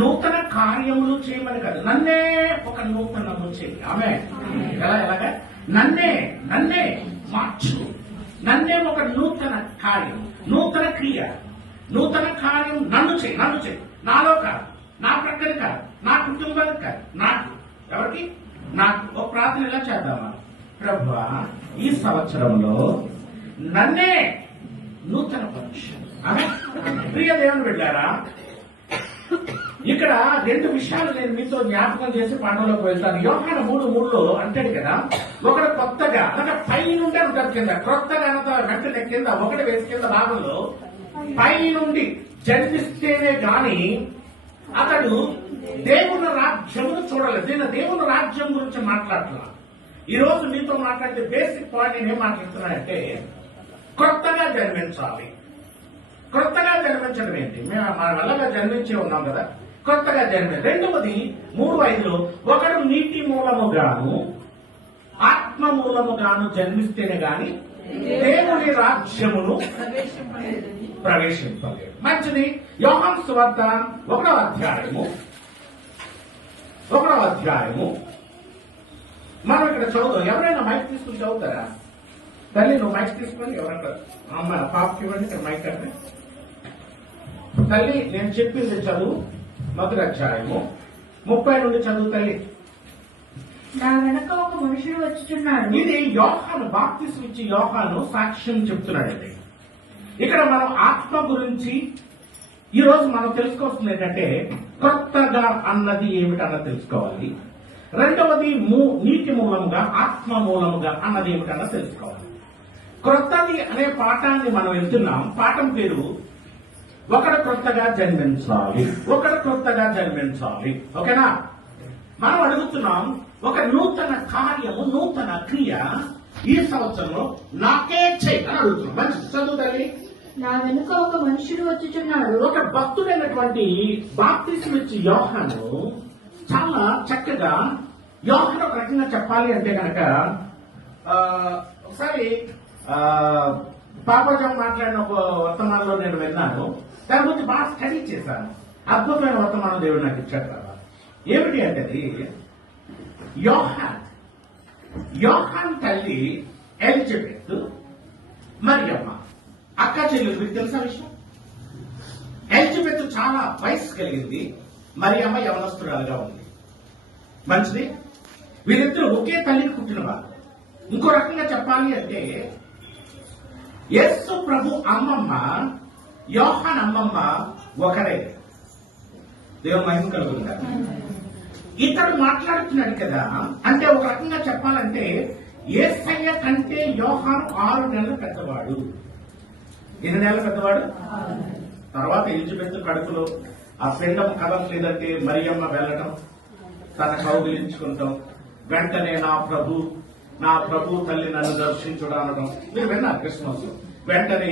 నూతన కార్యములు చేయమని కాదు, నన్నే ఒక నూతనము చేయి. ఆమె ఎలాగా నన్నే మార్చు, నన్నే ఒక నూతన కార్యం, నూతన క్రియ, నూతన కార్యం నన్ను చేయి. నాలో కాదు, నా ప్రక్కన కాదు, నా కుటుంబానికి కాదు, నాకు. ఎవరికి? నాకు. ఒక ప్రార్థన ఎలా చేద్దామా? ప్రభువా, ఈ సంవత్సరంలో నన్నే నూతన పరీక్ష. ప్రియ దేవుని బిడ్డారా, ఇక్కడ రెండు విషయాలు నేను మీతో జ్ఞాపకం చేసి పాఠంలోకి వెళ్తాను. యోహాను 3:3 అంటాడు కదా, ఒకడు కొత్తగా అనగా పై నుండి ఉంటారు కింద, క్రొత్తగా వెంటనే కింద ఒకటి వేసి కింద భాగంలో పై నుండి జన్మిస్తేనే గాని అతడు దేవుని రాజ్యమును చూడలేదు. నేను దేవుని రాజ్యం గురించి మాట్లాడుతున్నా. ఈ రోజు మీతో మాట్లాడితే బేసిక్ పాయింట్ నేను ఏం మాట్లాడుతున్నానంటే, క్రొత్తగా జన్మించాలి. క్రొత్తగా జన్మించడం ఏంటి? మేము మన వల్లగా జన్మించి ఉన్నాం కదా, కొత్తగా జన్మించాలి. రెండవది 3:5 ఒకడు నీటి మూలముగాను ఆత్మ మూలముగాను జన్మిస్తేనే గాని దేవుని రాజ్యమును ప్రవేశింపలేదు. మంచిది. యోహాను సువార్త 1వ అధ్యాయము మనం ఇక్కడ చదువుతాం. ఎవరైనా మైక్ తీసుకుని చదువుతారా? తల్లి, నువ్వు మైక్ తీసుకొని ఎవరంటారు? అమ్మ పాపకి ఇవ్వండి, ఇక్కడ మైక్ అంటే. తల్లి, నేను చెప్పింది చదువు. 1వ అధ్యాయము 30 నుండి చదువు తల్లి. నా వెనక ఒక మనుషుడు వచ్చుచున్నాడు. ఇది యోహాను బాప్తిస్మం ఇచ్చి యోహాను సాక్ష్యం చెప్తున్నాడండి. ఇక్కడ మనం ఆత్మ గురించి ఈ రోజు మనం తెలుసుకోవాల్సింది ఏంటంటే, కొత్తగా అన్నది ఏమిటన్నది తెలుసుకోవాలి. రెండవది నీటి మూలముగా ఆత్మ మూలముగా అన్నది ఏమిటన్నది తెలుసుకోవాలి. క్రొత్తది అనే పాఠాన్ని మనం వెళ్తున్నాం. పాఠం పేరు ఒకడు క్రొత్తగా జన్మించాలి. ఓకేనా? మనం అడుగుతున్నాం, ఒక నూతన కార్యము, నూతన క్రియ ఈ సంవత్సరంలో నాకే చెయ్యి అని అడుగుతున్నాం. మంచి చదువు తల్లి. నా వెనుక ఒక మనుషుడు వచ్చుచున్నాడు. ఒక భక్తుడైనటువంటి బాప్తిస్మం ఇచ్చి యోహాను చాలా చక్కగా, యోహాను ఒక రకంగా చెప్పాలి అంటే కనుక, ఒకసారి పాపజం మాట్లాడిన ఒక వర్తమానంలో నేను విన్నాను. దాని గురించి బాగా స్టడీ చేశాను. అద్భుతమైన వర్తమానం దేవుడు నాకు ఇచ్చాడు కదా. ఏమిటి అంటే, యోహాన్ తల్లి ఎలిజబెత్, మరియమ్మ అక్క చెల్లెలు. మీకు తెలుసా విషయం? ఎలిజబెత్ చాలా వయసు కలిగింది, మరియమ్మ యవనస్తురాలుగా ఉంది. మంచిది. వీరిద్దరూ ఒకే తల్లికి పుట్టిన వారు. ఇంకో రకంగా చెప్పాలి అంటే, యేసు ప్రభు అమ్మమ్మ, యోహాన్ అమ్మమ్మ ఒకరే. దేవుని మహిమ కలుగుతుందా? ఇతడు మాట్లాడుతున్నాడు కదా, అంటే ఒక రకంగా చెప్పాలంటే యేసయ్య కంటే యోహాను 6 నెలలు పెద్దవాడు. ఎన్ని నెలలు పెద్దవాడు? తర్వాత ఎలిజబెత్ కడుపులో ఆ పిండం కదలలేదంటే మరియమ్మ వెళ్ళటం, తన కౌగిలించుకుంటాం, వెంటనే నా ప్రభు తల్లి నన్ను దర్శించుడు అనడం. మీరు విన్నారు క్రిస్మస్. వెంటనే